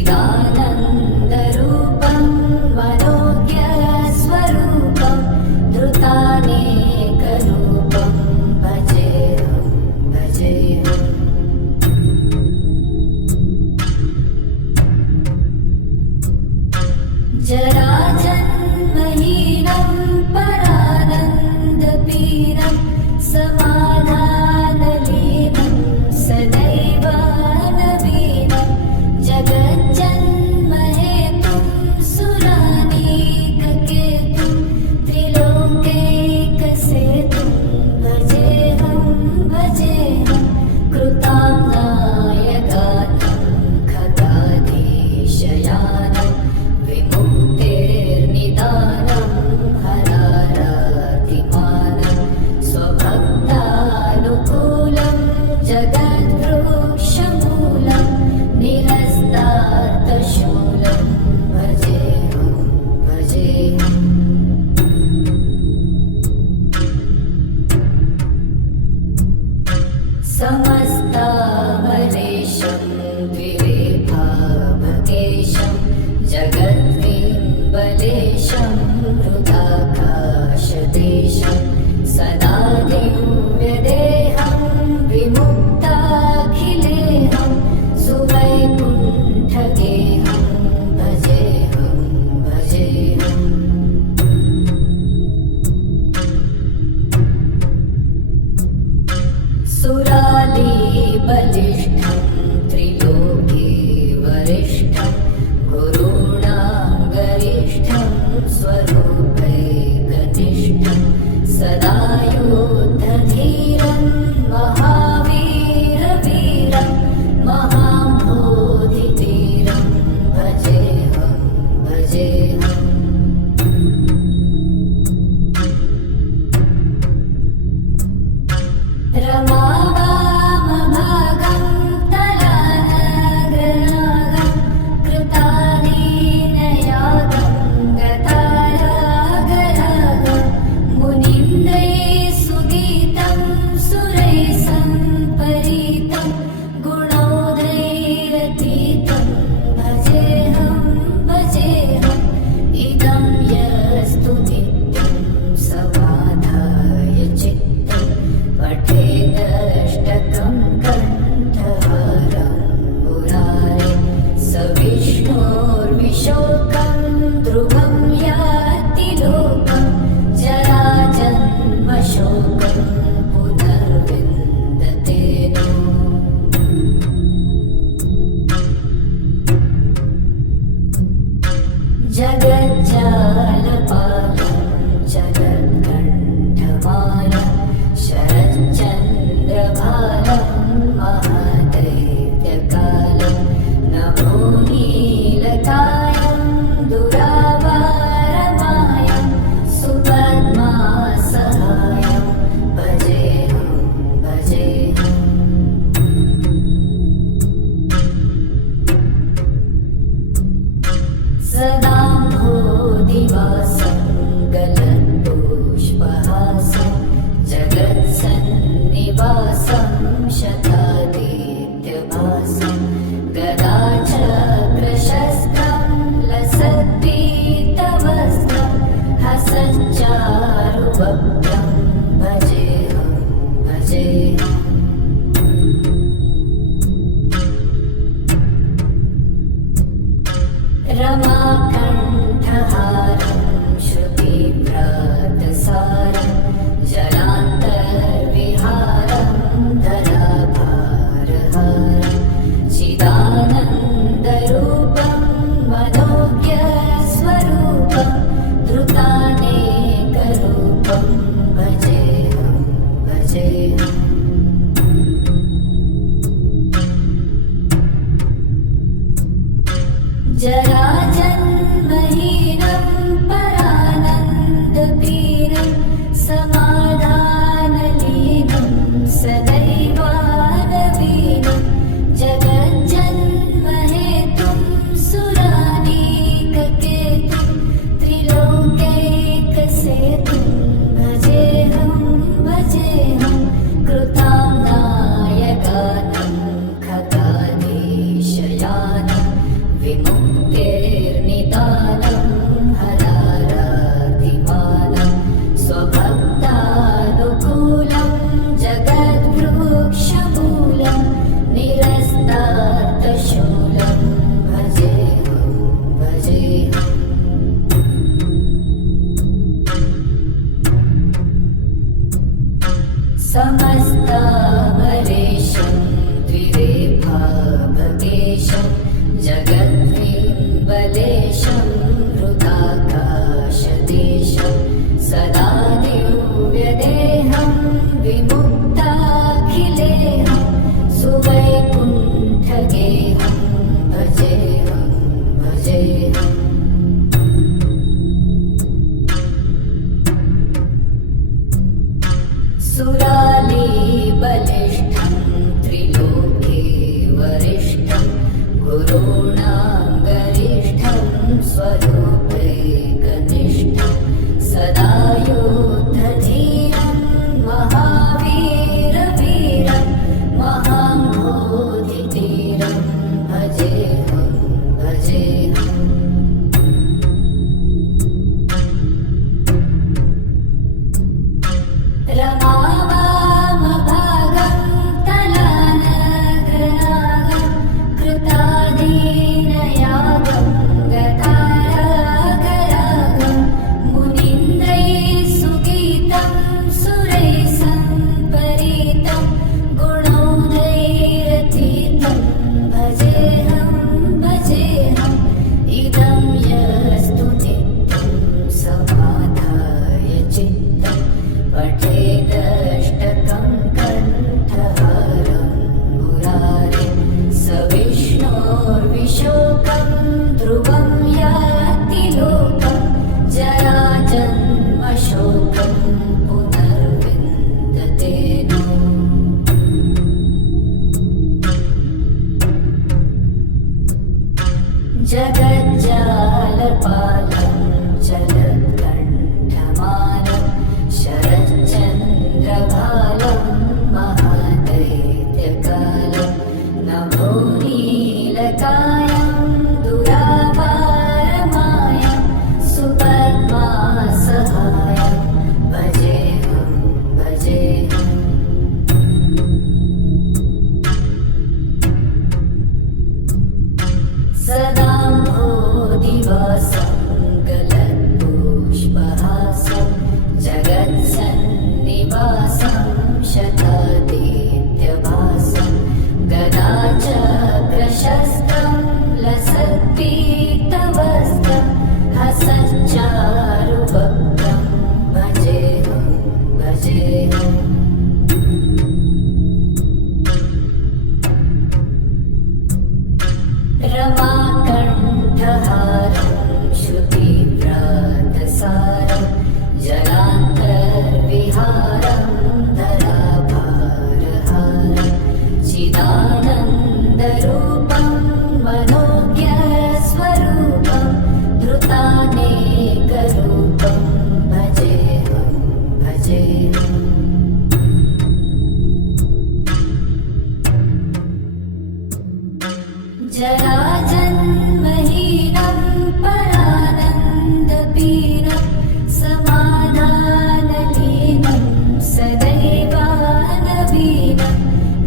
चिदानन्दरूपं मनोज्ञस्वरूपं धृतानेकरूपं भजेऽहं भजेऽहम्। जराजन्महीनं परानन्दपीनं समाधानलीनं सदैव नवीनं जगज्जन्महेतुं सुरानीककेतुं त्रिलोकैकसेतुं भजेऽहं भजेऽहं। कृताङ्गायगानं खगाधीशयानं विमुक्तेर्निदानं हरारातिमानं स्वभक्तानुकूलं जगद्वृक्षमूलं निरस्तार्थशूलं भजेऽहं भजेऽहम्। समस्तामलेशं द्विरेफाभकेशं जगद्बिम्बलेशं हृदाकाशदेशं सदा दिव्यदेहं विमुक्ताखिलेहं सुवैकुण्ठगेहं भजेऽहं भजेऽहम्। सुरालीबलिष्ठं त्रिलोके वरिष्ठं गुरूणां गरिष्ठं स्वरूपैकनिष्ठं सदा युद्धधीरं महावीरवीरं महाम्भोधितीरं भजेऽहं भजेऽहम्। रमावामभागं तलानग्रनागं कृतादीनयागं गतारागरागं मुनीन्द्रैः सुगीतं सुरैः सम्परीतं गुणोदयैरतीतं भजेऽहं भजेऽहम्। इदं यस्तु नित्यं समाधाय चित्तं पठेदष्टकं कण्ठहारं मुरारे स विष्णोर्विशोकं ध्रुवं याति लोकं जराजन्मशोकं पुनर्विन्दते नो। जगज्जालपालं जगत्कण्ठमालं शरच्चन्द्रभालं महादैत्यकालं नमो नीलकायं दुरावारमायं सुपद्मासहायं भजेऽहं भजेऽहम्। सदाम्भोधिवासं गलत्पुष्पहासं जगत्सन्निवासं शतादित्यभासं गदाचक्रशस्त्रं लसत्पीतवस्त्रं हसच्चारुवक्त्रं भजेऽहं भजेऽहम्। रमाकण्ठहारं श्रुतिव्रातसारं जलान्तर्विहारं धराभारहारं चिदानन्दरूपं मनोज्ञस्वरूपं धृतानेकरूपं भजेऽहं भजेऽहम्। जराजन्महीनं परानन्दपीनं समाधानलीनं सदैव नवीनं जगज्जन्महेतुं सुरानीककेतुं त्रिलोकैकसेतुं भजेऽहं भजेऽहं। कृताङ्गायगानं खगाधीशयानं भजेऽहं भजेऽहम् रमावामभागं तलानगरागं कृतादीनयागं गतारागरागं मुनीन्द्रैः सुगीतं सुरैः सम्परीतं गुणोदयैरतीतं भजेऽहं भजेऽहम् इदं यस्तु नित्यं समाधाय चित्तं पठेदष्टकं कण्ठहारं मुरारे स विष्णोर्विशोकं ध्रुवं याति लोकं जराजन्मशोकं पुनर्विन्दते नो जगज्जालपालं चलत्कण्ठमालं शरच्चन्द्रभालं महादैत्यकालं नभोनीलकायं दुरापारमायं सुपद्मासहायं भजेऽहं भजेऽहम् सदाम्भोदिवासं गलत्पुष्पहासं जगत्सन्निवासं शतादित्यभासं गदाचक्रशस्त्रं लसत्पीतवस्त्रं हसच्चारुवक्त्रं भजेऽहं भजेऽहम् रमाकण्ठहारं श्रुतिव्रातसारं जलान्तर्विहारं धराभारहारं चिदानन्दरूपं मनोज्ञस्वरूपं धृतानेकरूपं भजेऽहं भजेऽहम् जराजन्महीनं परानन्दपीनं समाधानलीनं सदैवानवीनं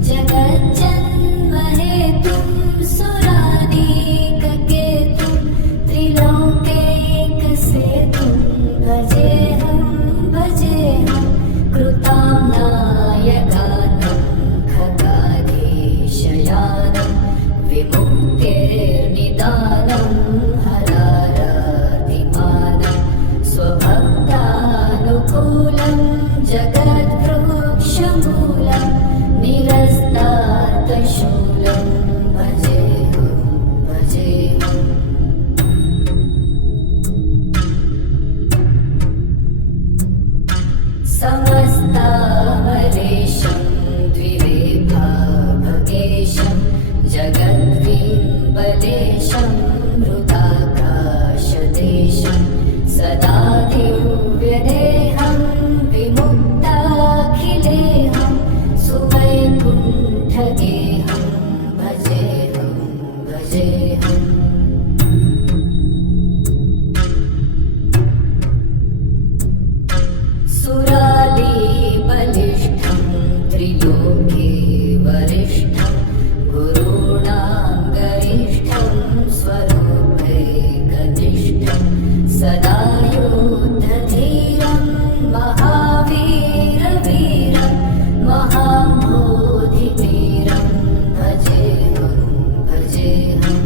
जगज्जन्महेतुं सुरानीककेतुं त्रिलोकैकसेतुं भजेऽहं भजेऽहं कृतां नायकानं खगाधीशयानं विमुक्तिर्निदानं हरारातिमानं स्वभक्तानुकूलं जगद्वृक्षमूलं निरस्तार्थशूलं भजेऽहं भजेऽहम् समस्तामरेशं द्विरेफाभगेशं जगद्विम्बलेशं मृताकाशदेशं सदा दिव्यदेहं विमुक्ताखिलेहं सुवैकुण्ठगेहं भजेऽहं भजेऽहम् सुरालीबलिष्ठं त्रिलोके वरिष्ठं गुरूणां गरिष्ठं स्वरूपैकनिष्ठं सदा युद्धधीरं महावीरवीरं महाम्भोधिवीरं भजेऽहं भजेऽहम्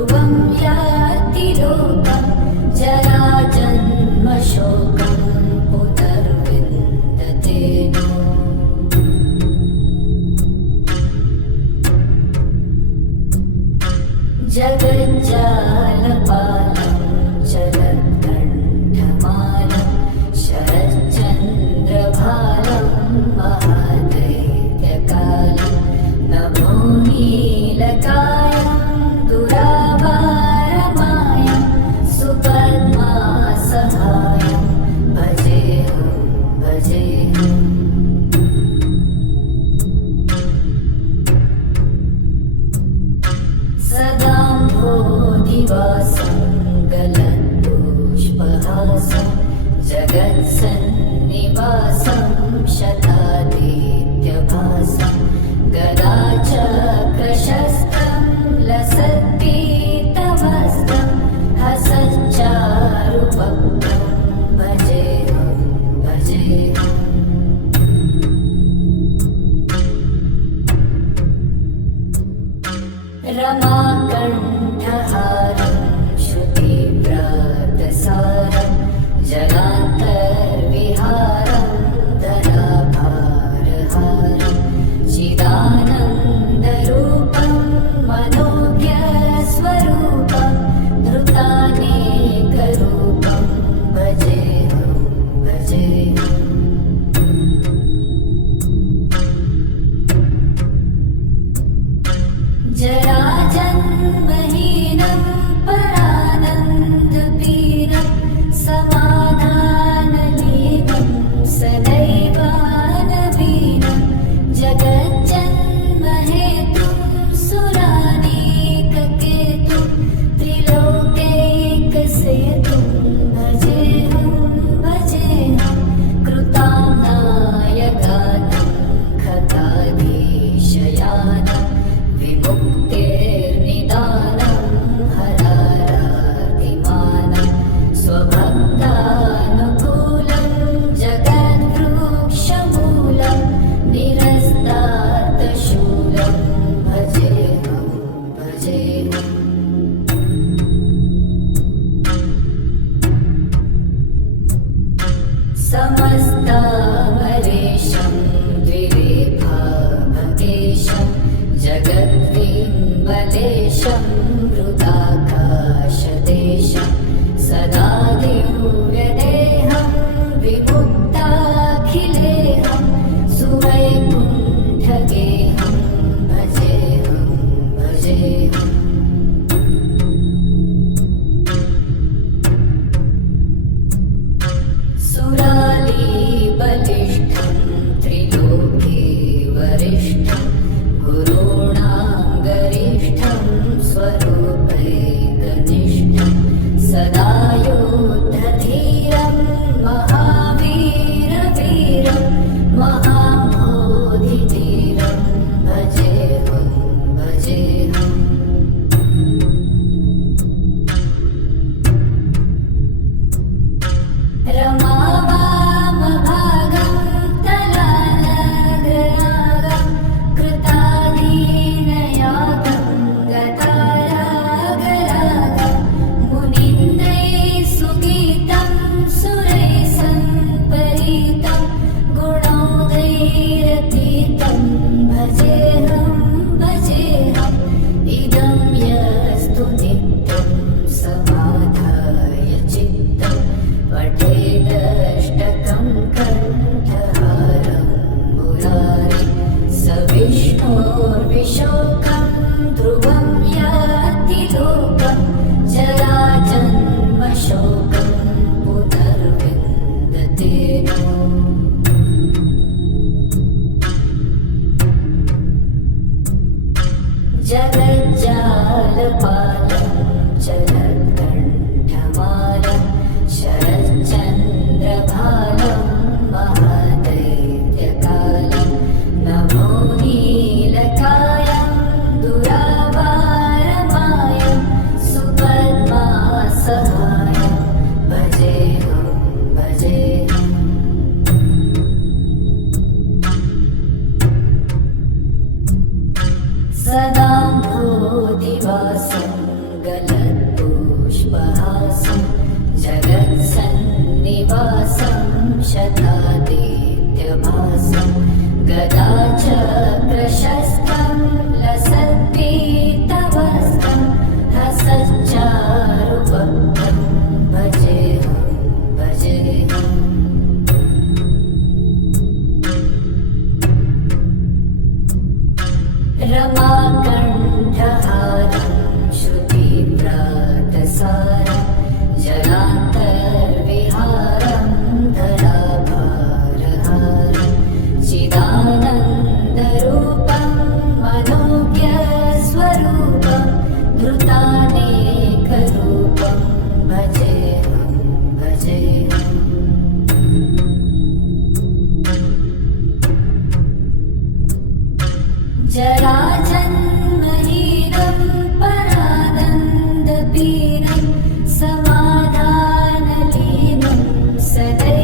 ध्रुवं याति लोकं जराजन्मशोकं पुनर्विन्दते नो जगज्जालपालं चलत्कण्ठमालं शरच्चन्द्रभालं महादैत्यकालं नभो नीलकायं दुरावारमायं सुपद्मासहायं भजेऽहं भजेऽहम् सदाम्भोधिवासं गलत्पुष्पहासं जगत्सन्निवासं शतादित्यभासं गदाचक्रशस्त्रं लसत्पीतवस्त्रं हसच्चारुभक्तं भजेऽहं भजेऽहम् रमाकण्ठहारं श्रुतिव्रातसारं जलान्तर्विहारं धराभारहारं चिदानन्दरूपं मनोज्ञस्वरूपं धृतानेकरूपं भजेऽहं भजेऽहम् जराजन्महीनं परानन्दपीनं समाधानलीनं सदैवानवीनं जगज्जन्महेतुं सुरानीककेतुं त्रिलोकैकसेतुं भजेऽहं भजेऽहं कृतानायकानं खगाधीशयानं विमुक्तेर्निदानं हरारातिमानं स्वभक्तानुकूलं जगद्वृक्षमूलं निरस्तार्थशूलं भजेऽहं भजेऽहम् समस्तामरेशं द्विरेफाभकेशं जगद्विम्बलेशं हृदाकाशदेशं सदा दिव्यदेहं विमुक्ताखिलेहं सुवैकुण्ठगेहं भजेऽहं भजेऽहम् सुरालीबलिष्ठं त्रिलोके वरिष्ठं गुरूणां गरिष्ठं स्वरूपैः गलत्पुष्पहासं जगत्सन्निवासं शतादित्यभासं गदा च प्रशस्तं लसत्पीतवस्त्रं हसच्चारुभक्तं भजेऽहं भजेऽहम् रमाकण्ठहारं श्रुतिव्रातसारं जनान्तर्विहारं धराभारहारं चिदानन्दरूपं मनोज्ञस्वरूपं धृतानेकरूपं भजेऽहं भजेऽहम् जराजन्महीनं परानन्दपीनं समाधानलीनं सदैवानवीनं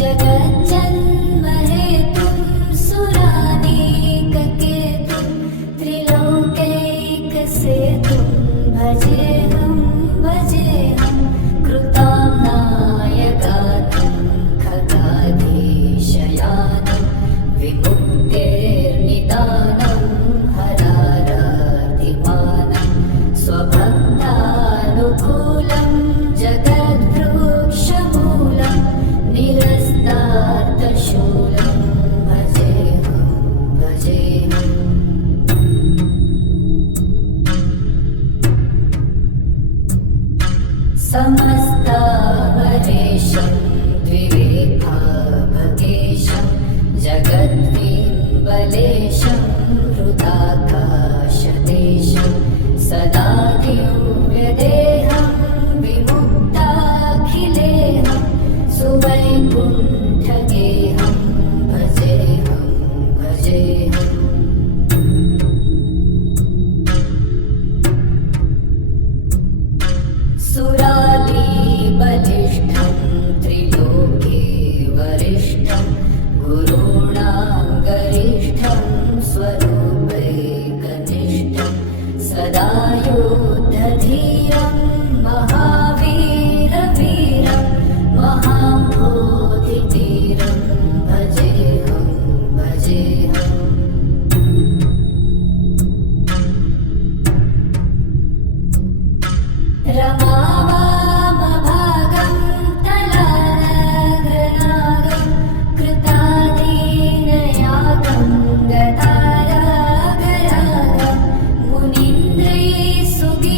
जगज्जन्महेतुं सुरानीककेतुं त्रिलोकैकसेतुं भजेऽहं भजेऽहं कृताम्नायगातं खगाधीशयानं विमुक्तेर्निदानं हरारातिमानं स्वभक्तानुकूलं जगद्वृक्षमूलं निरस्तार्थशूलं भजेऽहं भजेऽहम् समस्तामरेशं द्विरेखाभगेशं जगद्विम्बलेशं हृदाकाशदेशं सदा दिव्यदेहं विमुक्ताखिलेहं सुवैकुण्ठगेहं भजेऽहं भजेऽहम् सुरालीबलिष्ठं त्रिलोके वरिष्ठं गुरूणां गरिष्ठं स्वरूपैकनिष्ठं सदा योद्धधीरं महावीरवीरं महाम्भोधितीरं भजेऽहं भजेऽहम् रमावामभागं तलानग्रनागं कृतादीनयागं गतारागरागं मुनीन्द्रैः सुगीतं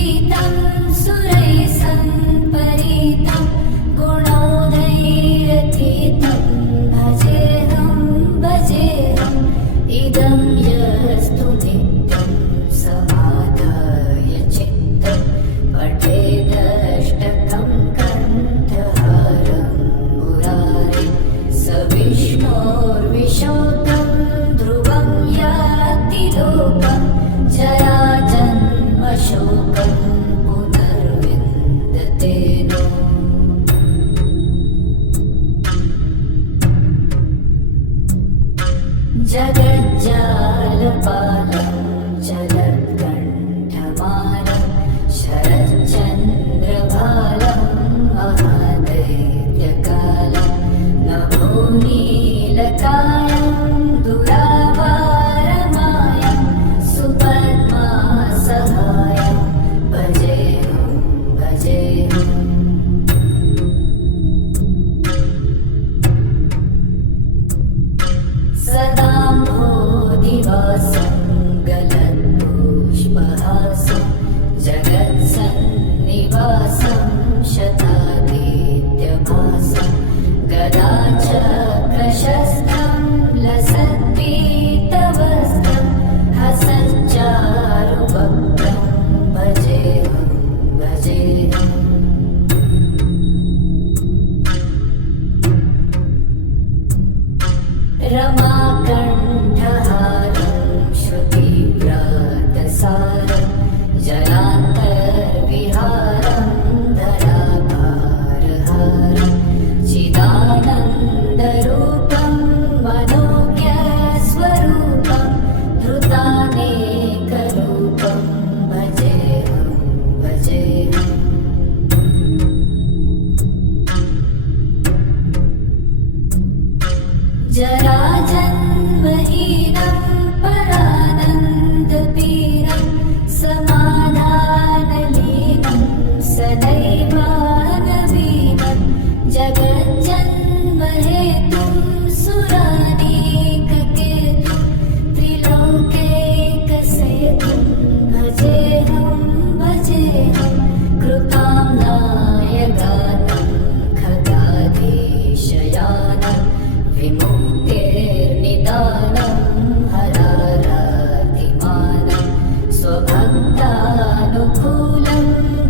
स्वभक्तानुकूलं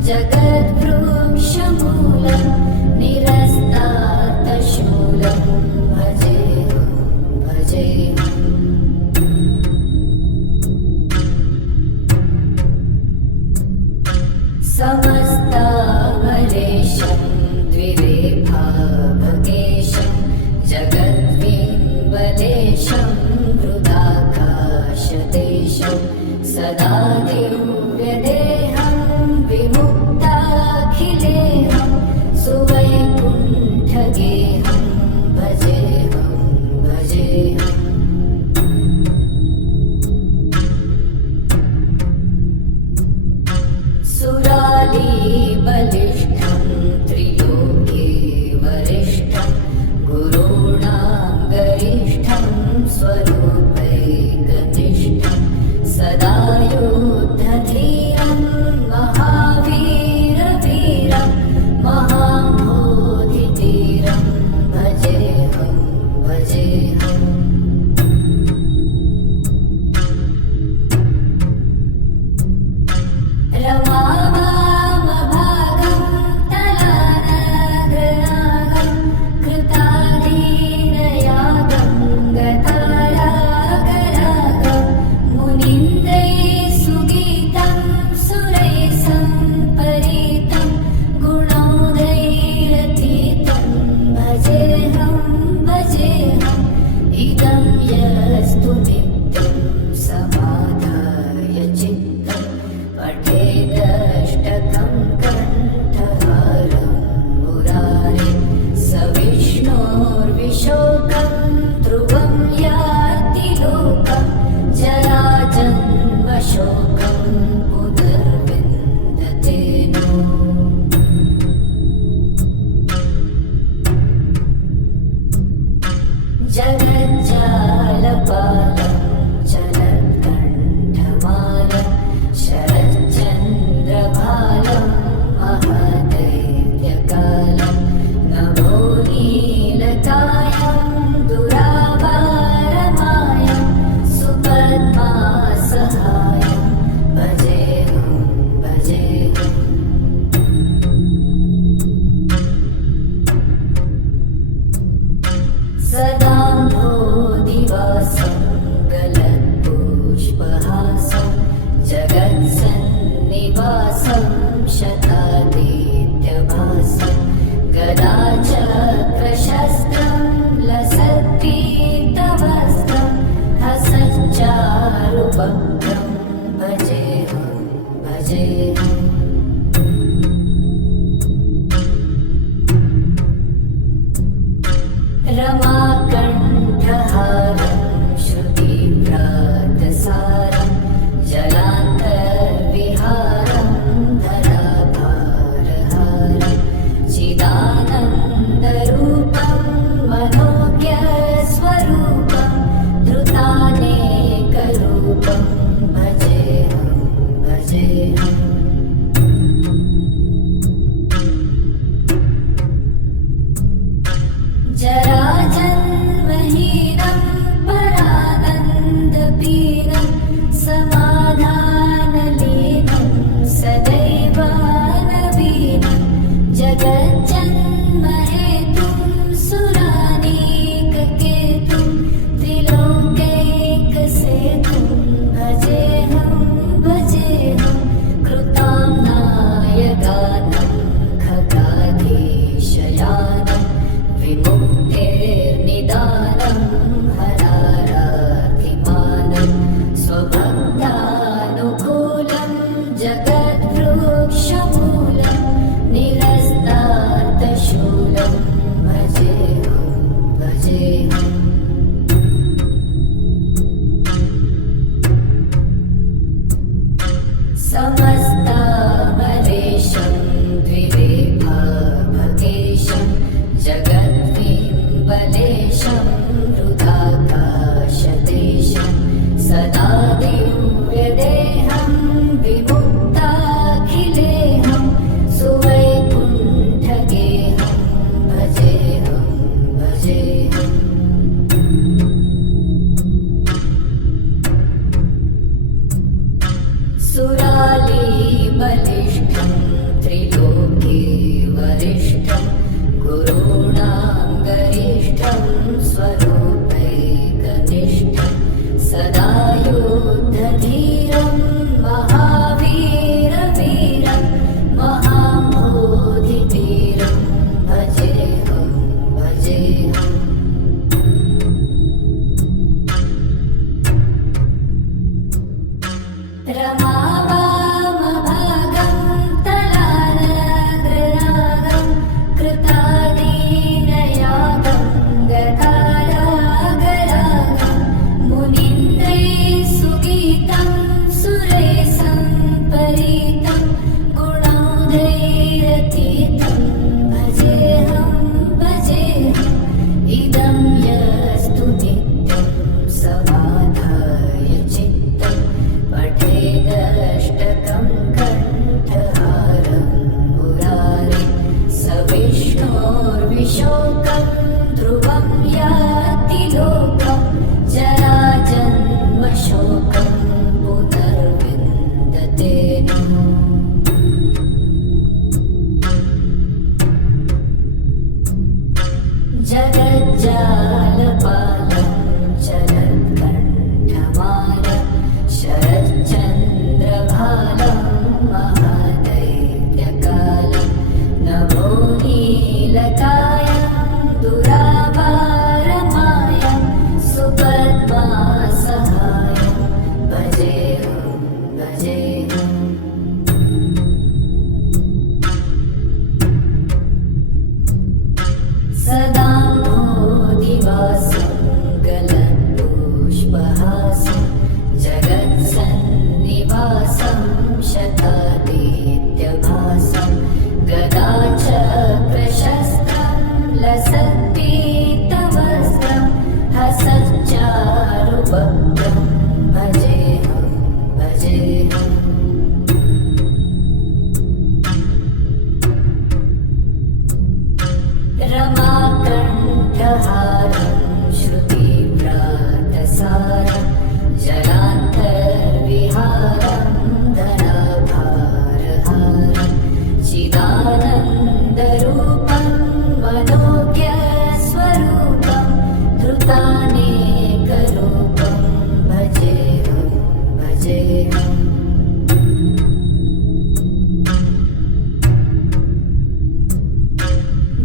जगद्वृक्षमूलं निरस्तार्थशूलं भजेऽहं भजेऽहम् समस्तामरेशं द्विरेफाभकेशं जगद्विम्बलेशं हृदाकाशदेशं सदा दिव्यदेहं विमुक्ताखिलेहं सुवैकुण्ठगेहं भजेऽहं भजेऽहम् सुरालीबलिष्ठं त्रिलोके वरिष्ठं गुरूणां गरिष्ठं स्वरूपैकनिष्ठं सदा युद्धधीरं महावीरवीरं महाबोधिधीरं भजेऽहं भजेऽहम् रमावामभागं तलानगनागं कृताधीनयागं गतारागरागं मुनीन्द्रैः सुगीतं सुरैः सम्परीतं गुणोदयैरतीतं भजेऽहं भजेऽहम् इदं यस्तु नित्यं समाधाय चित्तं पठेदष्टकं कण्ठहारं मुरारे स विष्णोर्विशोकं ध्रुवं याति लोकं जराजन्मशोकं पुनर्विन्दते नो जगज्जालपालं चलत्कण्ठमालं शरच्चन्द्रभालं महदैत्यकालं नभो नीलकायं दुरावारमायं सुपद्मासहायं भजेऽहं भजेऽहम् सदाम्भोधिवासं गलत्पुष्पहासं जगत्सन्निवासं शतादित्यभासं गदाचक्रशस्त्रं लसत्पीतवस्त्रं हसच्चारुवक्त्रं भजेऽहं भजेऽहम् रमाकण्ठहारं श्रुतिप्रातसारं जलान्तर्विहारं धराभारहारं चिदानन्दरूपं मनोज्ञस्वरूपं धृतानेकरूपं भजेऽहं भजेऽहम् जराजन्महीनं परानन्दपीनं समाधानलीनं सदैवानवीनं जगज्जन्महेतुं सुरानीककेतुं त्रिलोकैकसेतुं भजेऽहं भजेऽहं कृतां नायगानं खगाधीशयानं विमुक्तेर्निदानं हराराधिमानं स्वभक्तानुकूलं जगद्वृक्षमूलं निरस्तार्थशूलं भजेऽहं भजेऽहम् समस्तामरेशं द्विरेफाभकेशं जगद्विम्बलेशं हृदाकाशदेशं सदा दिव्यदेहं विमुक्ताखिलेहं सुवैकुण्ठगेहं भजेऽहं भजेऽहम् सुरालीबलिष्ठं त्रिलोके वरिष्ठं गुरूणां गरिष्ठं स्वरूपैकनिष्ठं सदा युद्धधीरं महावीरवीरं महाबोधिवीरं भजेऽहं भजेऽहम्। रमावामभागं तलानगृणागं कृतादीनयागं गतारागरागं मुनीन्द्रैः सुगीतं सुरैः सम्परीतं गुणौघैरतीतं भजेऽहं भजेऽहम्। इदं यस्तु नित्यं समाधाय चित्तं पठेदष्टकं कण्ठहारं मुरारे स विष्णोर्विशोकं ध्रुवं याति लोकं जराजन्मशोकं पुनर्विन्दते नो। जगज्जालपालं चरत्कण्ठमालं शरच्चन्द्रभालं महादैत्यकालं नभो नीलकायं दुरावारमायं सुपद्मासहायं भजेऽहं भजेऽहम्। सदा मोदिवासं गलत्पुष्पहासं जगत्सन्निवासं शतादित्यभासं गदाचक्रशस्त्रं लसत्पीतवस्त्रं हसच्चारुभक्तं भजेऽहं भजेऽहम्। रमाकण्ठहारं श्रुतिव्रातसारं जलान्तर्विहारं धराभारहारं चिदानन्दरूपं मनोज्ञस्वरूपं धृतानेकरूपं भजेऽहं भजेऽहम्।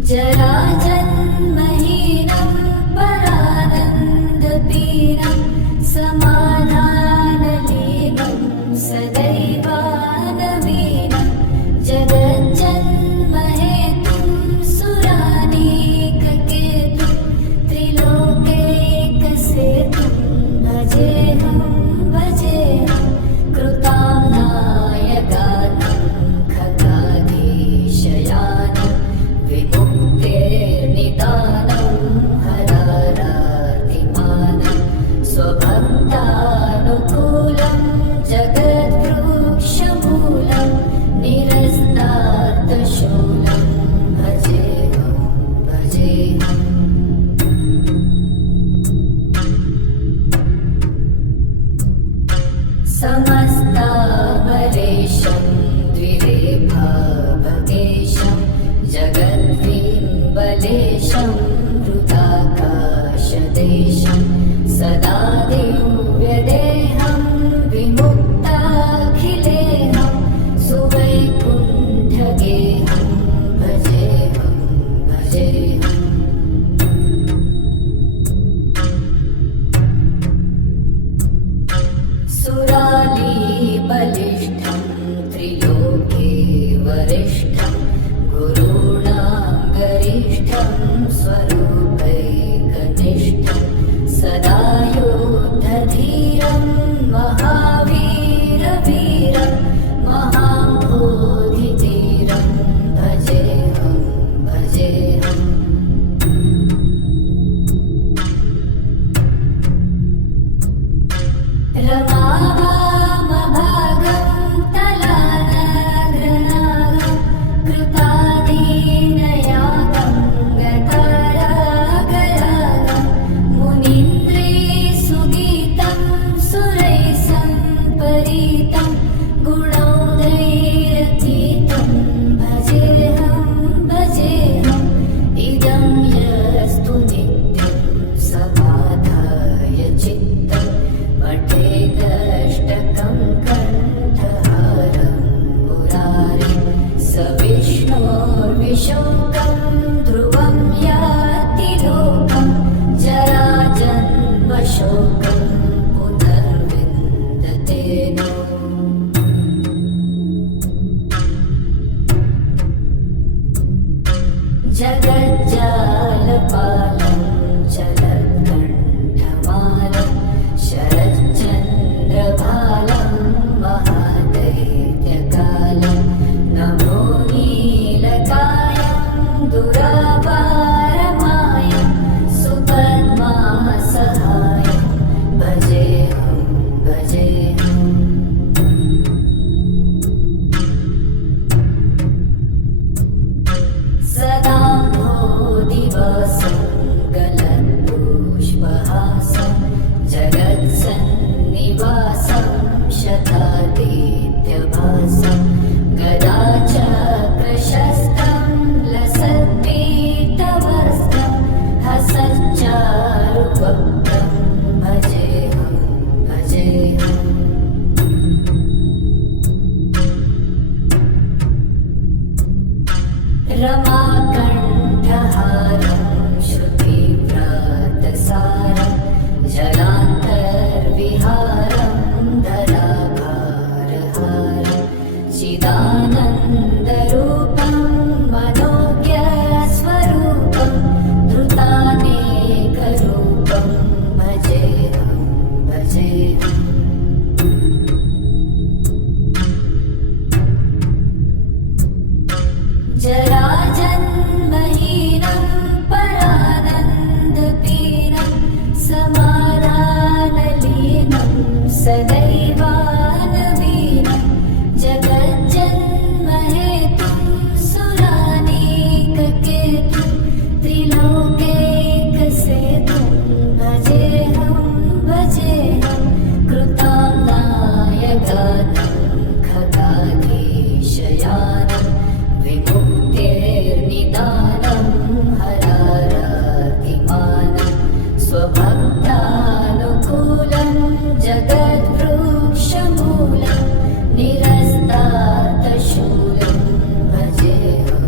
जराजन्महीनं परानन्दपीनं समाधानलीनं सदैवानवीनं जगज्जन्महेतुं सुरानीककेतुं त्रिलोकैकसेतुं भजेऽहं भजेऽहं। कृतां नायगानं खगाधीशयानं विमुक्तेर्निदानं हरारातिमानं स्वभक्तानुकूलं जगद्वृक्षमूलं निरस्तार्थशूलं भजेऽहं भजेऽहम्। समस्तामरेशं द्विरेफाभगेशं जगद्बिम्बलेशं हृदाकाशदेशं सदा दिव्यदेहं विमुक्ताखिलेहं सुवैकुण्ठगेहं भजेऽहं भजेऽहम्। सुरालीबलिष्ठं त्रिलोके वरिष्ठं गुरूणां गरिष्ठं स्वरूपैकनिष्ठं सदा युद्धधीरं महावीरवीरं महाबोधिवीरं भजेऽहं भजेऽहम्। रमावामभागं तलानगृणागं विशोकं ध्रुवं याति लोकं जराजन्मशोकं पुनर्विन्दते न जगज्जालपालं चलत्कण्ठमालं शरच्चन्द्रभालं महादैत्यकालं नमो नीलकायं दुरापारमायं सुपद्मासहायं भजेऽहं भजेऽहम् सदा दिवसं गलत्पुष्पहासं जगत्सन्निवासं शतादित्यभासं गदाचक्रशस्तं लसत्पीतवस्त्रं हसच्चारुवक्त्रं भजेऽहं भजेऽहम् रमाकण्ठहारं श्रुतिव्रातसारं जलान्तर्विहारं धराभारहारं चिदानन्दरूपं मनोज्ञस्वरूपं धृतानेकरूपं भजेऽहं भजेऽहम् जराजन्महीनं परानन्दपीनं समाधानलीनं सदैवानवीनं जगज्जन्महेतुं सुरानीककेतुं त्रिलोकैकसेतुं भजेऽहं भजेऽहं कृताङ्गायगानं खगाधीशयानं विमुक्तेर्निदानं हरारातिमानं स्वभक्तानुकूलं जगद्वृक्षमूलं निरस्तातशूलं भजेऽहं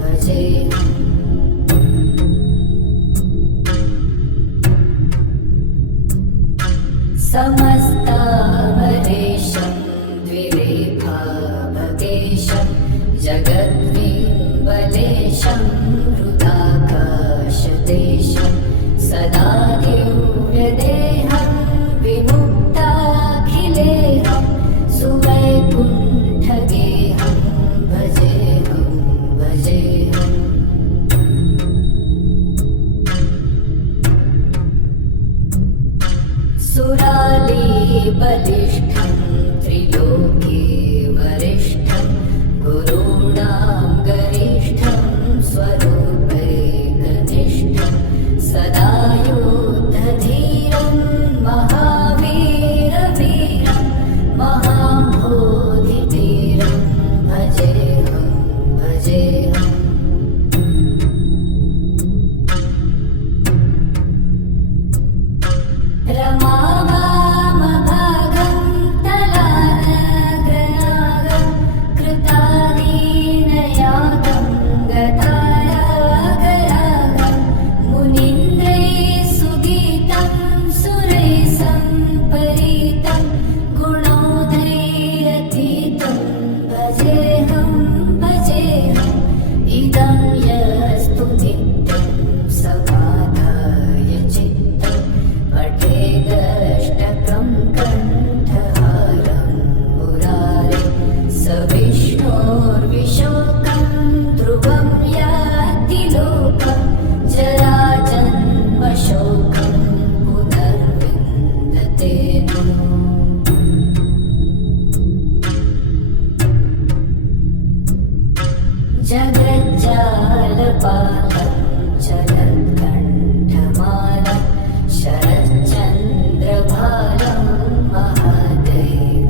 भजेऽहम् समस्तामरेशं द्विरेफाभगेशं जगद्विम्बलेशं हृदाकाशदेशं सदा दिव्यदेहं विमुक्ताखिलेहं सुवैकुण्ठगेहं भजेऽहं भजेऽहम् सुरालीबलिष्ठं त्रिलोके वरिष्ठं गुरूणां गरिष्ठं स्वरूपैकनिष्ठं सदा युद्धधीरं महावीरवीरं महाबोधिधीरं भजेऽहं भजेऽहम् रमावामभागं तलानग्रनागं कृतादीनयागं गतारागरागं मुनीन्द्रैः सुगीतं सुरैः सम्परीतं गुणोदयैरतीतं भजेऽहं भजेऽहम् इदं यस्तु नित्यं समाधाय चित्तं पठेदष्टकं कण्ठहारं मुरारे स विष्णोर्विशोकं ध्रुवं याति लोकं जराजन्मशोकं पुनर्विन्दते न जगज्जालपालं चलत्कण्ठमालं शरच्चन्द्रभालं महादैत्यकालं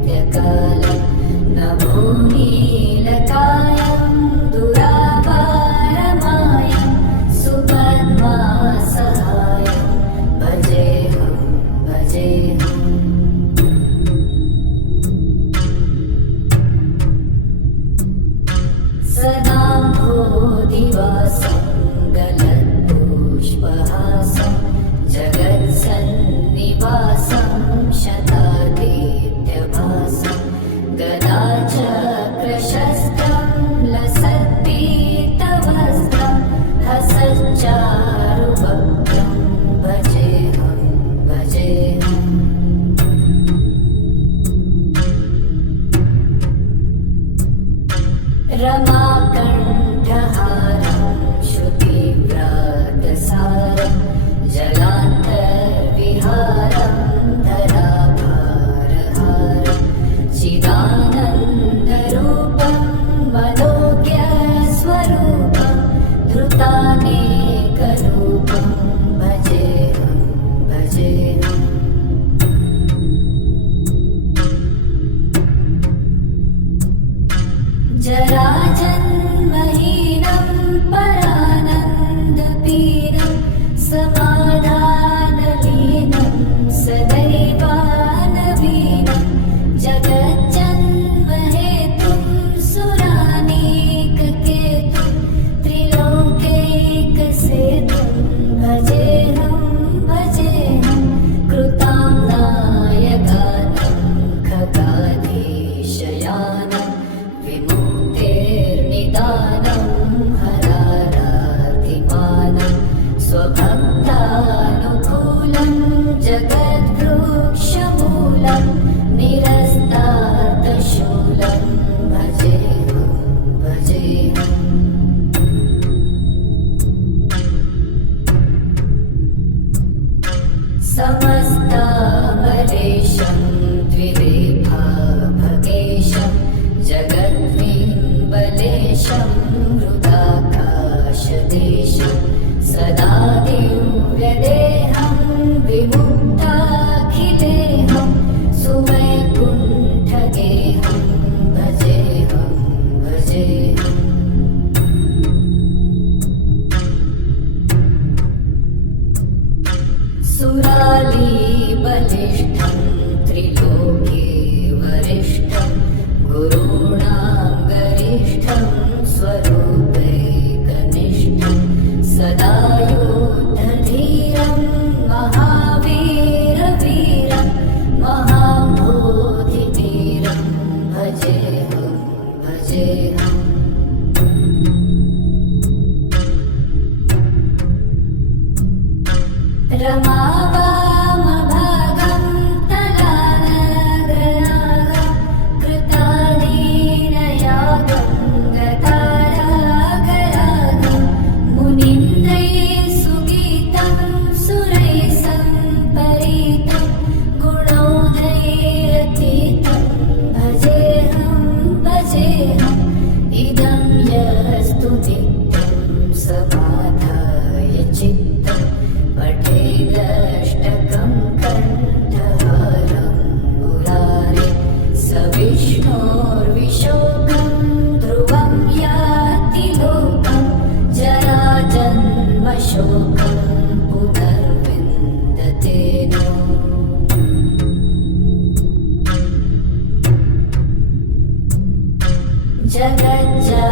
नमो नीलकायं दुरापारमायं सुपद्मासहायं भजेऽहं भजेऽहम् सदा नभोनिवासं गलत्पुष्पहासं जगत्सन्निवासं शतादित्यभासं गदाचक्रशस्त्रं लसत्पीतवस्त्रं हसच्चारुवक्त्रं भजेऽहं भजेऽहम् रमाकण्ठहारं श्रुतिव्रातसारं जलान्तर्विहारं धराभारहारं चिदानन्दरूपं मनोज्ञस्वरूपं धृतानेकरूपं भजेऽहं भजेऽहम् जराजन्महीनं परानन्दपीनं समाधानलीनं सदैवानवीनं जगज्जन्महेतुं सुरानीककेतुं त्रिलोकैकसेतुं भजेऽहं भजेऽहं कृतां नायगानं खगाधीशयानं विमुक्तेर्निदानं हरारातिमानं स्वभक्तानुकूलं जगद्वृक्षमूलं निरस्तातशूलं भजेऽहं भजेऽहम् समस्तामरेशं द्विरेफाभगेशं जगद्बिम्बलेशं हृदाकाशदेशं सदा दिव्यदेहं विमुक्ताखिलेहं सुवैकुण्ठगेहं भजेऽहं भजेऽहम् सुरालीबलिष्ठं त्रिलोके वरिष्ठं गुरूणां गरिष्ठं स्वरूपैकनिष्ठं सदा युद्धधीरं महावीरवीरं महाबोधिवीरं भजेऽहं भजेऽहम् रमावामभागं तलानगनागं कृतादीनयागं गतारागरागं मुनीन्द्रैः सुगीतं सुरैः सम्परीतं गुणोदयरतीतं भजेऽहं भजेऽहम् इदं यस्तु नित्यं समाधाय चित्तं पठेदष्टकं कण्ठहारं मुरारे स विष्णोर्विशोकं ध्रुवं याति लोकं जराजन्मशोकं पुनर्विन्दते नो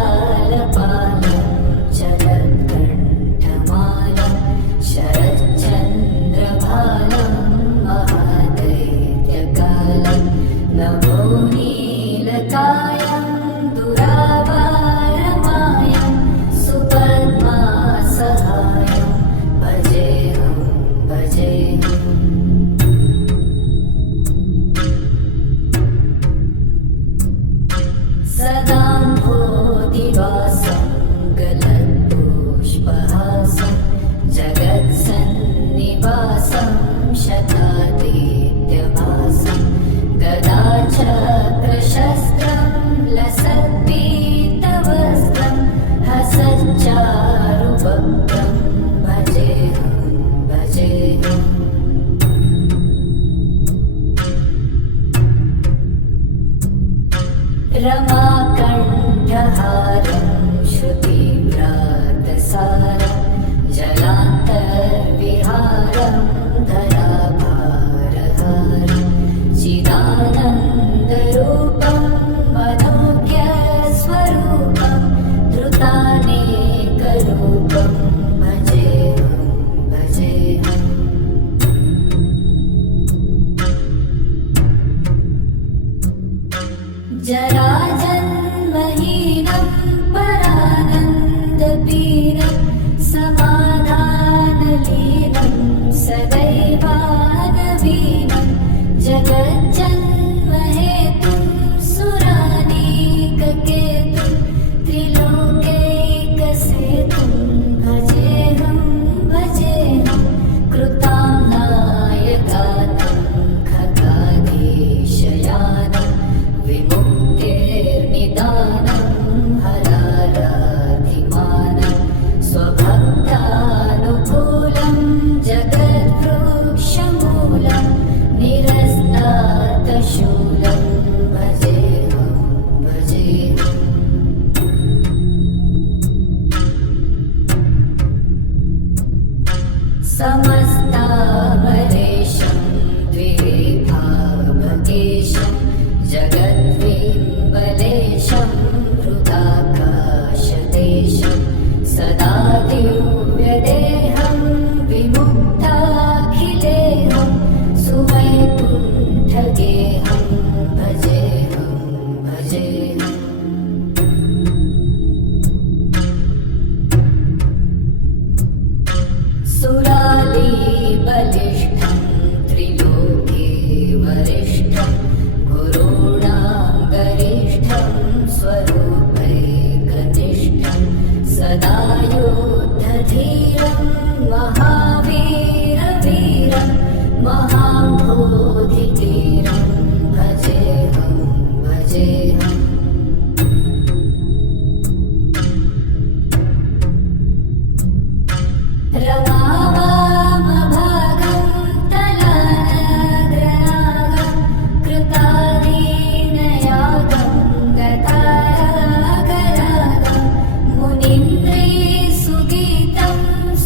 जगज्जालपालं जगत्कण्ठमालं शरच्चन्द्रभालं महादैत्यकालं नभोनीलकायं दुरावारमायं सुपद्मासहायं भजेऽहं भजेऽहम् सदाम्भोदिवासं गलत्पुष्पहासं जगत्सन्निवासं शतादित्यभासं गदाचक्रशस्त्रं लसत्पीतवस्त्रं हसच्चारुवक्त्रं भजेऽहं भजेऽहम् रमाकण्ठहारं श्रुतिव्रातसारं जलान्तर्विहारं धराभारहारं चिदानन्दरूपं मनोज्ञस्वरूपं धृतानेकरूपं हृदाकाशदेशं सदा दिव्यदेहं विमुक्ताखिलेहं सुवैकुण्ठगेहं भजेऽहं भजेऽहम्। सुरालीबलिष्ठं त्रिलोके वरिष्ठं गुरूणां गरिष्ठं स्वरूपैकनिष्ठं सदा युद्धधीरं महावीरवीरं महाबोधिधीरं भजेऽहं भजेऽहम्। रमावामभागं तलानग्रनागं कृतादीनयागं गतारागरागं मुनीन्द्रैः सुगीतं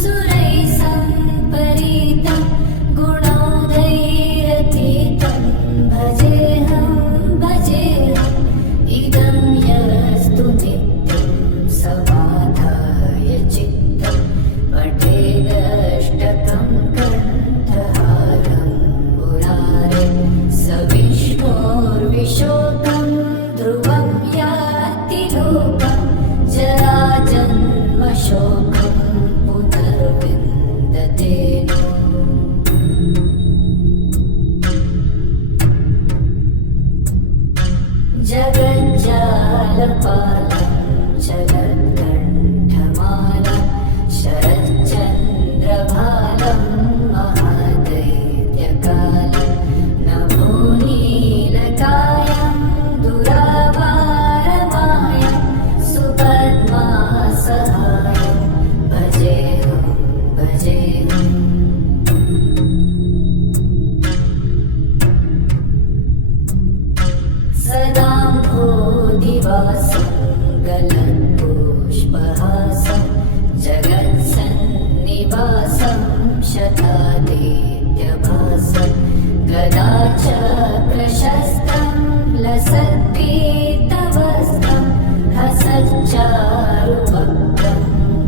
सुरैः सम्परीतं गुणोदयरतीतं भजेऽहं भजेऽहम्। इदं यस्तु नित्यं समाधाय चित्तं पठेदष्टकं कण्ठहारं मुरारे स विष्णोर्विशोकं ध्रुवं याति लोकं जराजन्मशोकं पुनर्विन्दते नो। जगज्जालपालं चलत्कण्ठमालं शरच्चन्द्रभालं महादैत्यकालं नभोनीलकायं दुरावारमायं सुपद्मासहायं भजेऽहं भजेऽहम्। सदाम्भोधिवासं गलत्पुष्पहासं जगत्सन्निवासं शतादित्यभासं गदाचक्रशस्तं लसत्पीतवस्त्रं हसच्चारुवक्त्रं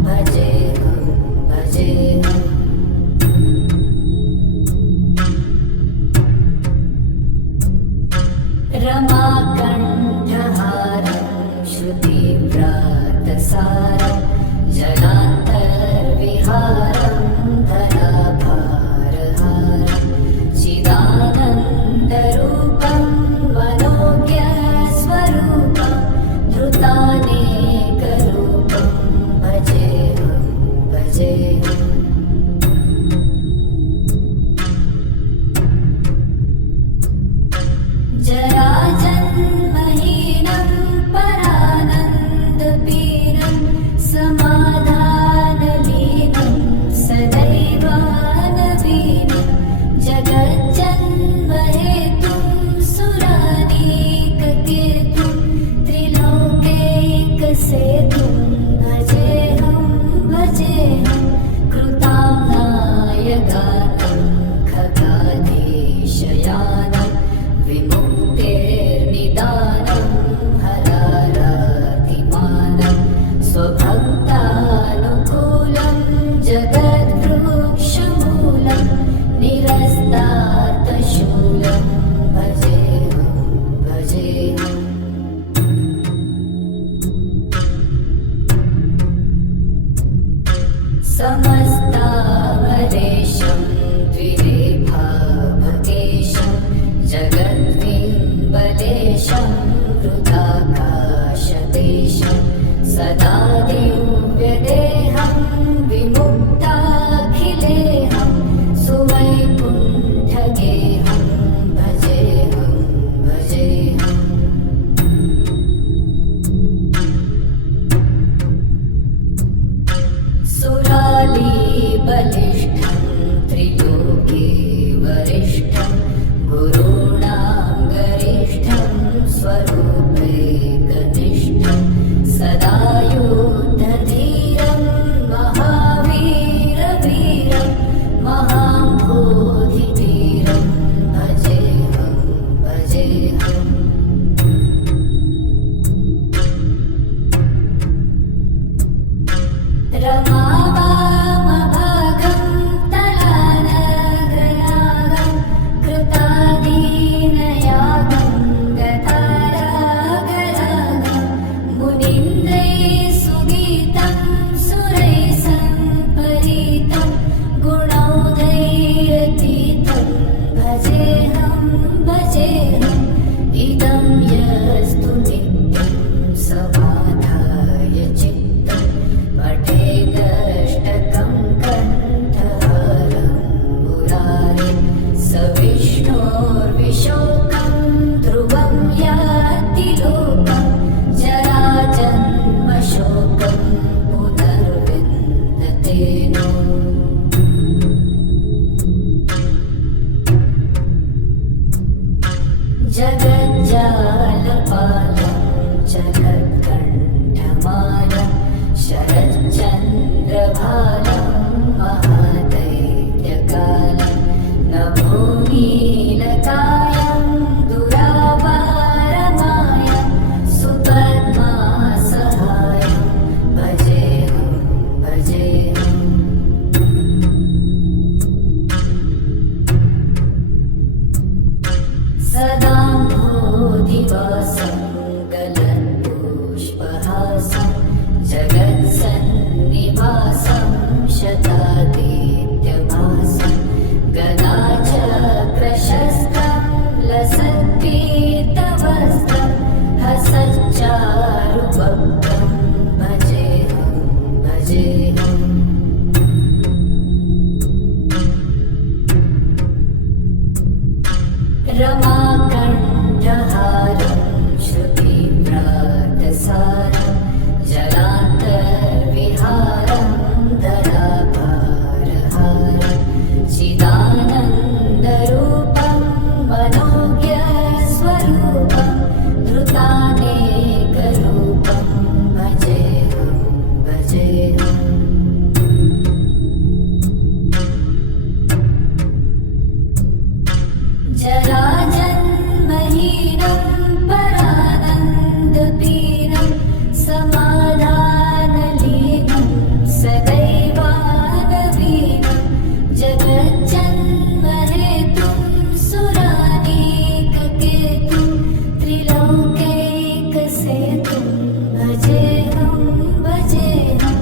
भजेऽहं भजेऽहम्। रमाकण्ठहारं श्रुतिव्रातसारं जलान्तर्विहारं धराभारहारं चिदानन्दरूपं मनोज्ञस्वरूपं धृतानेकरूपं भजेऽहं भजेऽहम्। जराजन्महीनं परानन्दपीनं समाधानलीनं सदैवानवीनं जगज्जन्महेतुं सुरानीककेतुं त्रिलोकैकसेतुं भजेऽहं भजेऽहं। कृताम्नायगानं खगाधीशयानं विमुक्तेर्निदानं हरारातिमानं स्वभक्तानुकूलं जगद्वृक्षमूलं निरस्तार्थशूलं भजेऽहं भजेऽहम्। समस्तामरेशं द्विरेफाभकेशं जगद्विम्बलेशं हृदाकाशदेशं सदा दिव्यदेहं विमुक्ताखिलेहं सुवैकुण्ठगेहं भजेऽहं भजेऽहम्। सुरालीबलिष्ठं त्रिलोके वरिष्ठं गुरूणां गरिष्ठं स्वरूपैकनिष्ठं सदा युद्धधीरं महावीरवीरं भजेऽहं भजेऽहं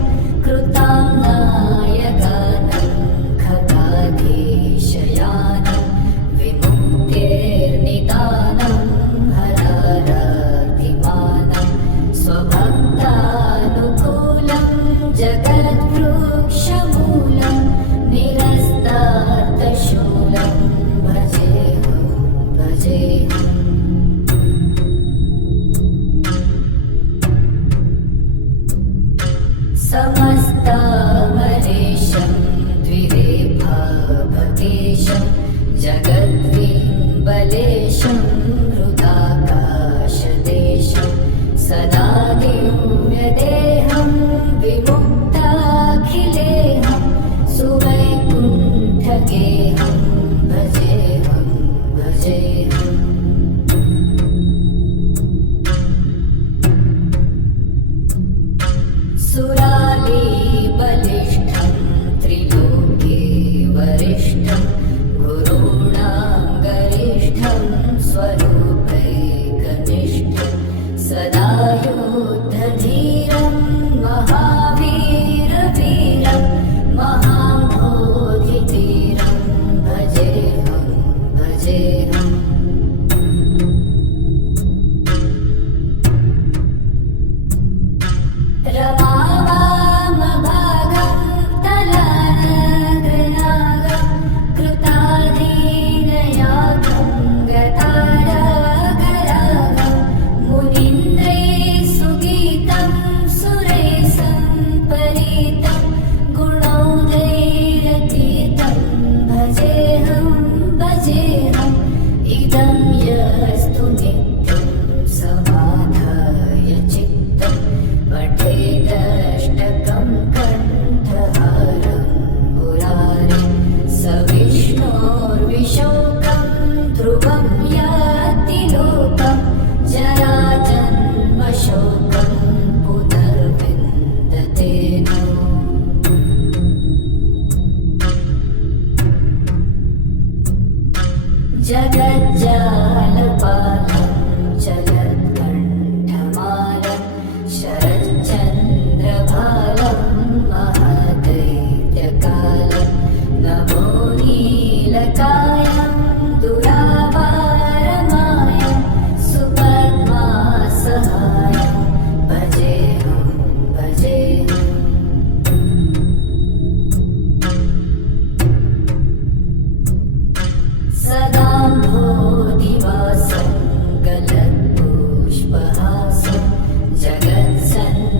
कृताङ्गायगानं खगाधीशयानं विमुक्तेर्निदानं हरारातिमानं स्वभक्तानुकूलं जगद्वृक्षमूलं निरस्तार्थशूलं भजेऽहं भजेऽहम् समस्तामरेशं द्विरेफाभकेशं जगद्विम्बलेशं हृदाकाशदेशं सदा दिव्यदेहं विमुक्ताखिलेहं सुवैकुण्ठगेहं भजेऽहं भजेऽहम् सुरालीबलिष्ठं त्रिलोके वरिष्ठं गुरूणां गरिष्ठं स्वरूपैकनिष्ठं सदा युद्धधीरं महावीरवीरं महाम्भोधिधीरं भजेऽहं भजेऽहम् रमावामभागं तलानगनागं कृताधीनयागं गतारागरागं मुनीन्द्रैः सुगीतं सुरैः सम्परीतं गुणोदयरतीतं भजेऽहं भजेऽहम् इदं यस्तु नित्यं समाधाय चित्तं पठेदष्टकं कण्ठहारं मुरारे स विष्णोर्विशोकं ध्रुवं याति लोकं जराजन्मशोकं पुनर्विन्दते नो जगज्जालपालं जगत्कण्ठमालं शरच्चन्द्रभालं महादैत्यकालं नमो नीलकायं दुरावारमायं सुपद्मासहायं भजेऽहं भजेऽहम् सदाम्भोधिवासं गलत्पुष्पहासं जगत्सन्निवासं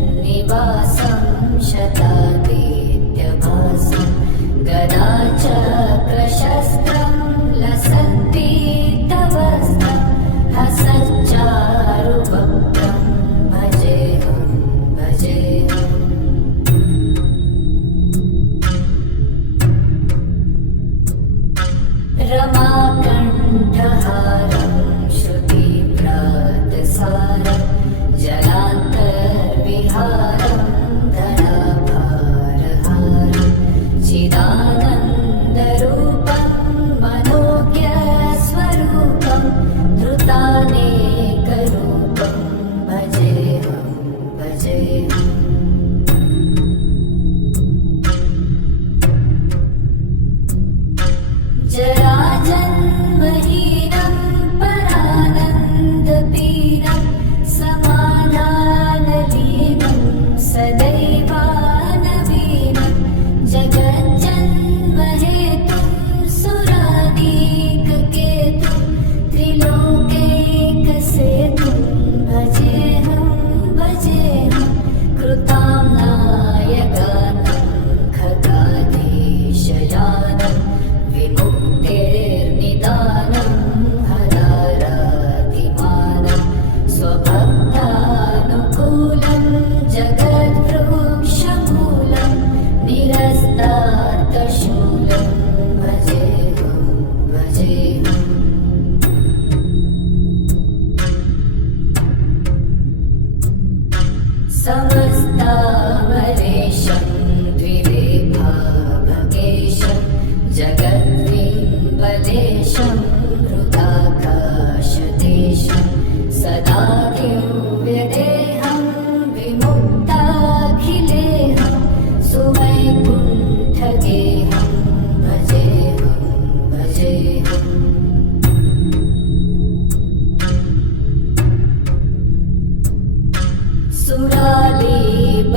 शतादित्यभासं गदाचक्रशस्त्रं लसत्पीतवस्त्रं हसच्चारुवक्त्रं भजेऽहं भजेऽहम् रमाकण्ठहारं श्रुतिव्रातसारं जलान्तर्विहारं धराभारहारं चिदानन्दरूपं मनोज्ञस्वरूपं धृतानेकरूपं भजेऽहं भजेऽहम् जराजन्महीनं परानन्दपीनं समाधानलीनं सदैवानवीनं जगज्जन्महेतुं सुरानीककेतुं त्रिलोकैकसेतुं भजेऽहं भजेऽहं कृताङ्गायगानं खगाधीशयानं विमुक्तेर्निदानं हरारातिमानं स्वभक्तानुकूलं जगद्वृक्षमूलं निरस्तार्थशूलं भजेऽहं भजेऽहम् समस्तामरेशं द्विरेफाभकेशं जगद्विम्बलेशं हृदाकाशदेशं सदा दिव्यदेहं सुरालीबलिष्ठं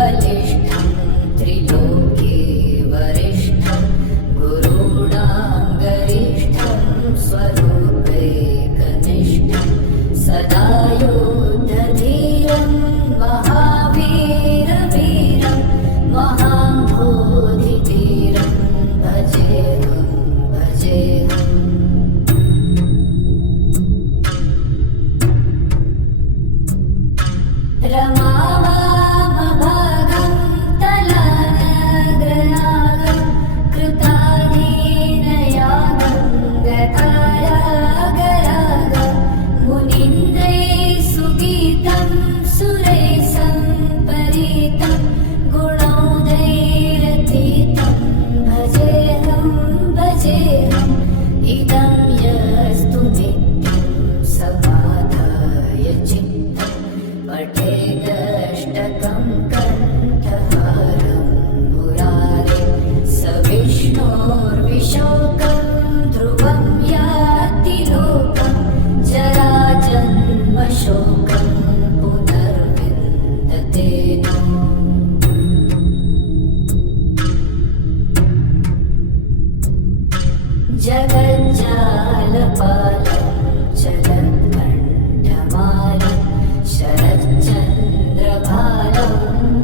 त्रिलोके वरिष्ठं गुरूणां गरिष्ठं स्वरूपैकनिष्ठं सदा योद्धधीरं महावीरवीरं महाम्भोधितीरं भजेऽहं भजेऽहम् रमावामभागं तलानग्रनागं कृताधीनयागं गतायागरागं मुनीन्द्रैः सुगीतं सुरैः सम्परीतं गुणोदयरतीतं भजेऽहं भजेऽहम् इदं यस्तु नित्यं समाधाय चित्तं पठेदष्टकं कण्ठहारं मुरारे स विष्णोर्विशोकं ध्रुवं याति लोकं जराजन्मशोकं पुनर्विन्दते नो जगज्जालपालं चलत्कण्ठमालं शरच्चन्द्रभालं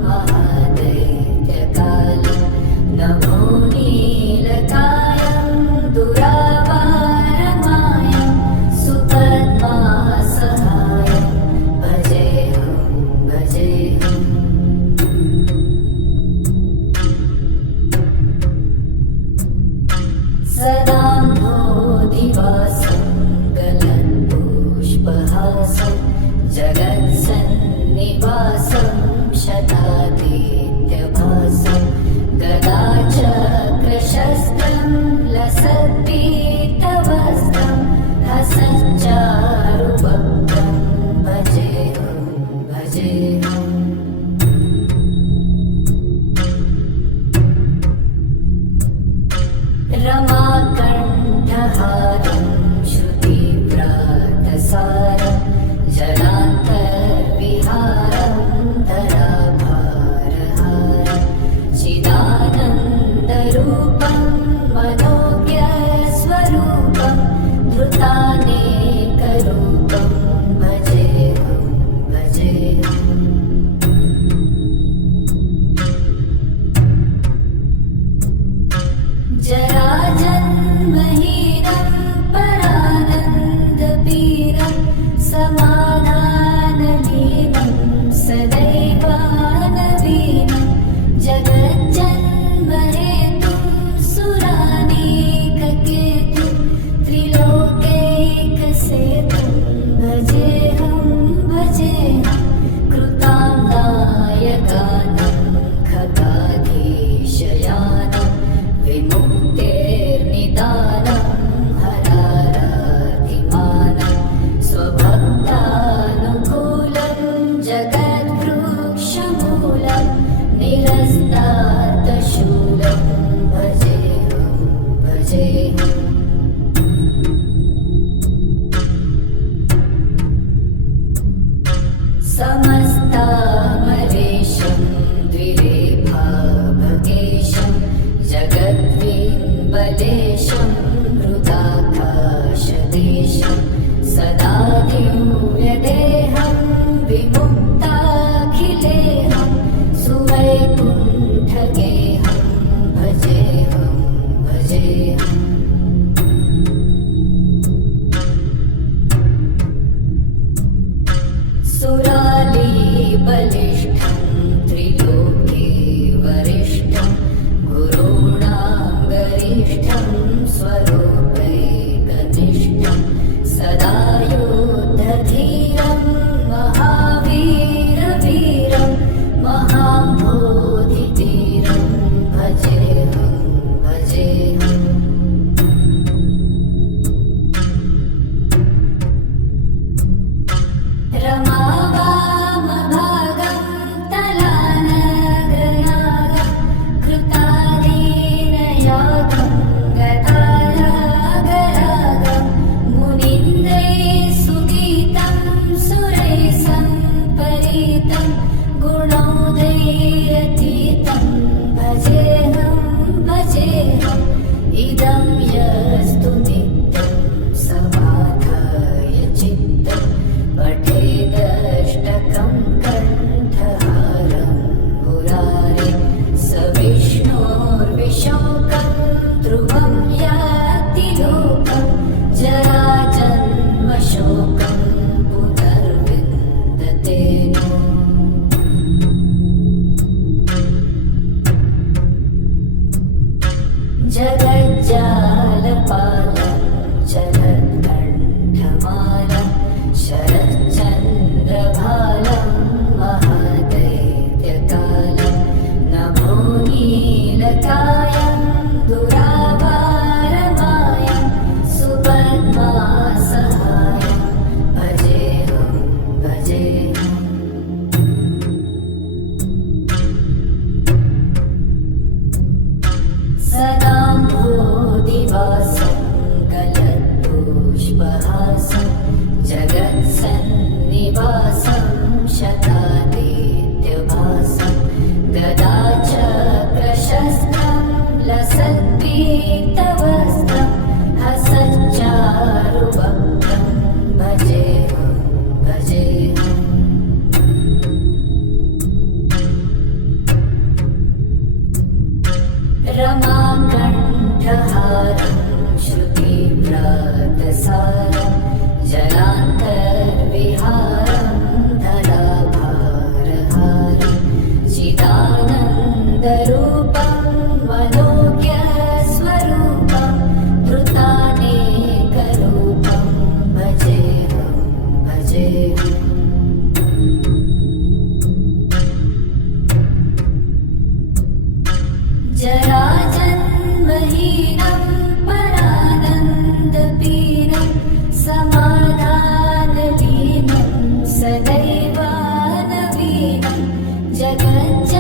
महादैत्यकालं नमो नीलकायं दुरावारमायं सुपद्मासहायं भजेऽहं भजेऽहम् सदाम्भोधिवासं गलत्पुष्पहासं जगत्सन्निवासं शतादित्यभासं गदाचक्रशस्त्रं लसत्पीतवस्त्रं हसच्चारुवक्त्रं भजेऽहं भजेऽहम् रमाकण्ठहारं श्रुतिव्रातसारं जलान्तर्विहारं धराभारहारं चिदानन्दरूपं मनोज्ञस्वरूपं धृतानेकरूपं भजेऽहं भजेऽहम् जराजन्महीनं परानन्दपीरं समाधानलीनं सदैवानवीनं जगज्जन्महेतुं सुरानीककेतुं त्रिलोकैकसेतुं भजेऽहं भजेऽहं कृताङ्गायगानं खगाधीशयानं विमुक्तेर्निदानं हरारातिमानं स्वभक्तानुकूलं जगद्वृक्षमूलं निरस्तार्थशूलं भजेऽहं भजेऽहम् समस्तामरेशं द्विरेफाभकेशं जगद्विम्बलेशं हृदाकाशदेशं सदा दिव्यदेहं विमुक्ताखिलेहं सुवैकुण्ठगेहं बुद्धिरतीतं भजेऽहं भजेऽहम् इदं यस्तु नित्यं समाधाय चित्तं पठेदष्टकं कण्ठहारं मुरारे स विष्णोर्विशोकं ध्रुवं याति लोकं जराजन्मशोकं पुनर्विन्दते नो जगज्जालपालं जगत्कण्ठमालं शरच्चन्द्रभालं महादैत्यकालं नमो नीलकायं दुरावारमायं सुपद्मासहायं भजेऽहं भजेऽहम् सदाम्भोदिवासं कलत्पुष्पहासं जगत्सन्निवासं शतादित्यभासं गदाचक्रशस्त्रं लसत्पीतवस्त्रं हसच्चारुवक्त्रं भजेऽहं भजेऽहम् रमाकण्ठहारं श्रुतिव्रातसारं जलान्तर्विहारं धराभारहारं चिदानन्दरूपं मनोज्ञस्वरूपं धृतानेकरूपं भजेऽहं भजेऽहम् जराजन्महीनं परानन्दपीनं समाधानलीनं सदैवानवीनं जगज्जन्महेतुं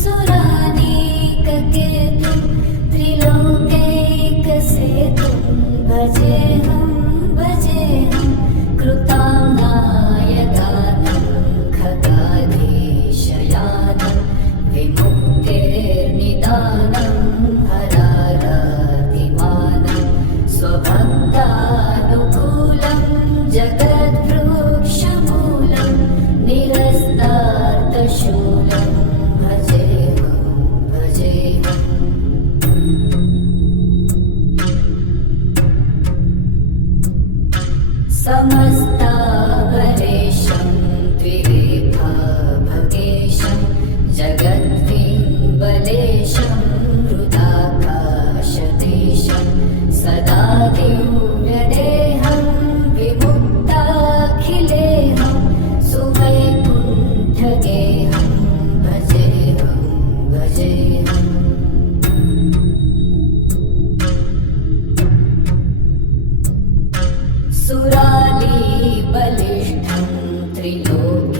सुरानीककेतुं त्रिलोकैकसेतुं भजेऽहं भजेऽहं कृतां नायकानं खगाधीशयानं विमुक्तेर्निदानं हरारातिमानं स्वभक्तानुकूलं जगद्वृक्षमूलं निरस्तार्थशूलं भजेऽहं भजेऽहम् समस्तावरेशं द्विरेखाभगेशं जगद्विम्बलेशं हृदाकाशदेशं सदा दिव्यदेहं विमुक्ताखिलेहं सुवैकुण्ठगेहं भजेऽहं भजेऽहम् सुरालीबलिष्ठं त्रिलोक्यनाथं